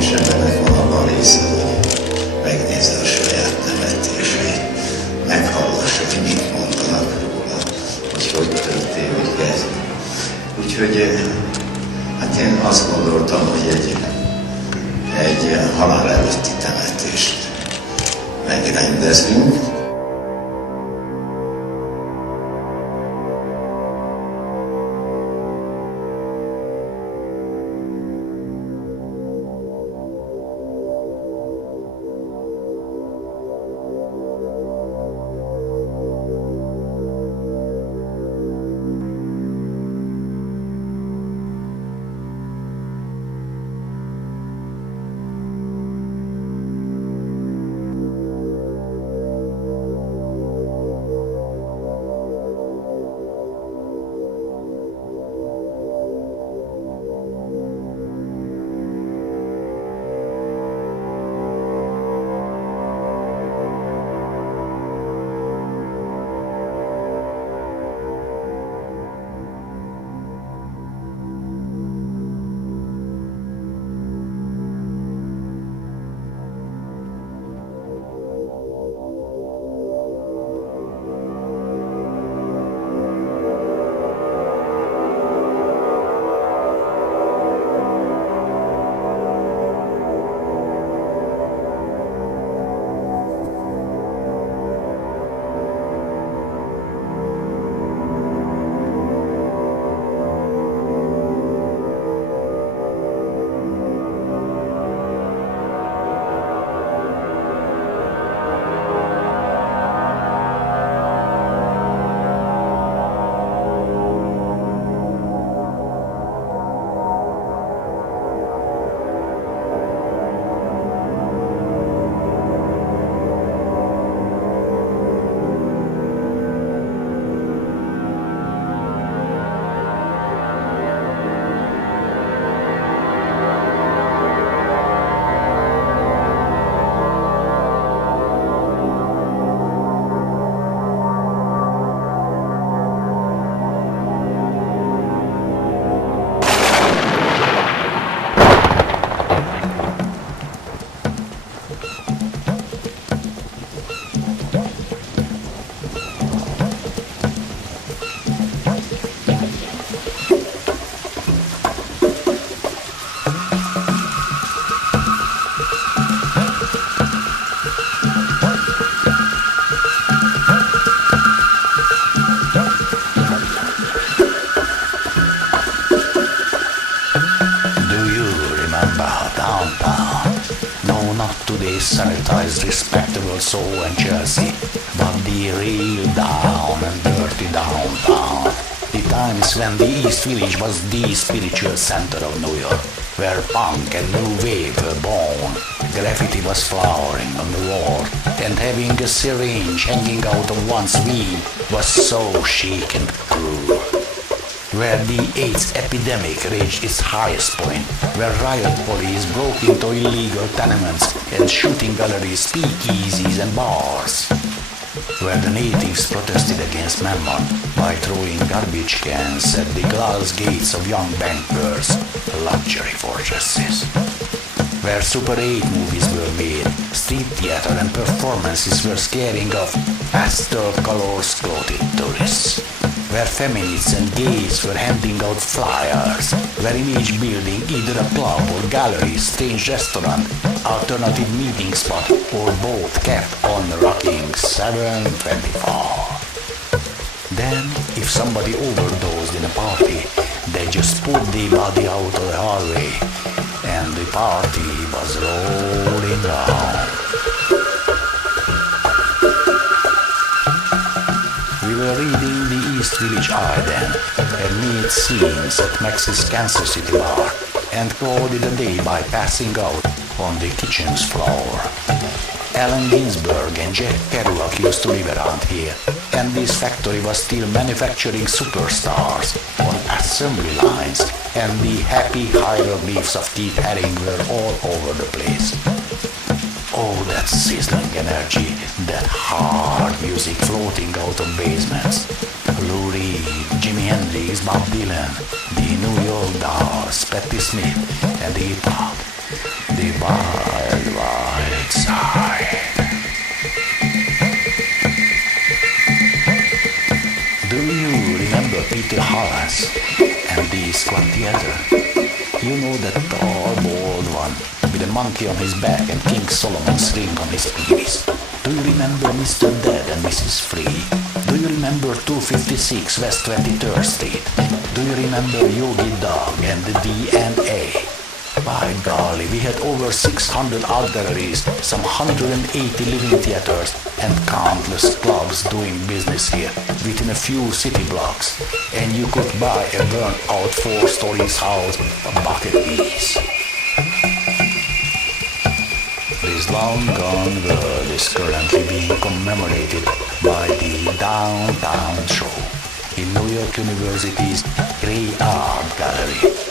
és embernek van abban része, hogy megnézze a saját nevetését, meghallassa, hogy mit mondanak róla, hogy történik, hogy kezd. Úgyhogy hát én azt gondoltam, hogy egy halál előtti temetést megrendezünk. Sanitized, respectable soul and Chelsea, but the real down and dirty downtown. The times when the East Village was the spiritual center of New York, where punk and new wave were born. Graffiti was flowering on the wall, and having a syringe hanging out of one's weed was so chic and cool. Where the AIDS epidemic reached its highest point, where riot police broke into illegal tenements and shooting galleries, speakeasies and bars. Where the natives protested against Mammon by throwing garbage cans at the glass gates of young bankers' luxury fortresses. Where Super 8 movies were made, street theater and performances were scaring off pastel-colors clothed tourists. Where feminists and gays were handing out flyers, where in each building either a club or gallery, strange restaurant, alternative meeting spot or both kept on rocking 7/24. Then, if somebody overdosed in a party, they just put the body out of the hallway and the party was rolling on. We were reading the East Village Eye then, and made scenes at Max's Kansas City bar, and called it a day by passing out on the kitchen's floor. Allen Ginsberg and Jack Kerouac used to live around here, and this factory was still manufacturing superstars on assembly lines, and the happy hieroglyphs of Keith Haring were all over the place. Oh, that sizzling energy, that hard music floating out of basements. Lou Reed, Jimi Hendrix, Bob Dylan, the New York Dolls, Patti Smith, and the hip-hop. the wild, wild side. Do you remember Peter Harris and the Squad Theater? You know that tall, bald one with a monkey on his back and King Solomon's ring on his penis. Do you remember Mr. Dead and Mrs. Free? Do you remember 256 West 23rd Street? Do you remember Yogi Dog and the DNA? By golly, we had over 600 art galleries, some 180 living theaters, and countless clubs doing business here within a few city blocks. And you could buy a burnt-out 4-story house a bucket piece. This long-gone world is currently being commemorated by the Downtown Show in New York University's Grey Art Gallery.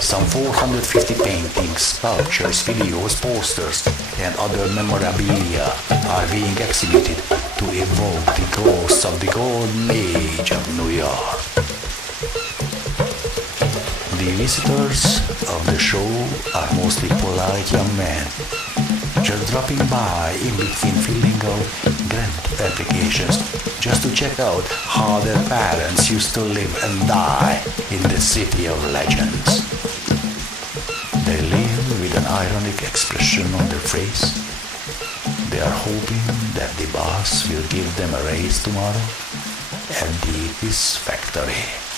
Some 450 paintings, sculptures, videos, posters, and other memorabilia are being exhibited to evoke the ghosts of the golden age of New York. The visitors of the show are mostly polite young men, just dropping by in between filling out grant applications just to check out how their parents used to live and die in the city of legends. They live with an ironic expression on their face. They are hoping that the boss will give them a raise tomorrow at the Piss Factory.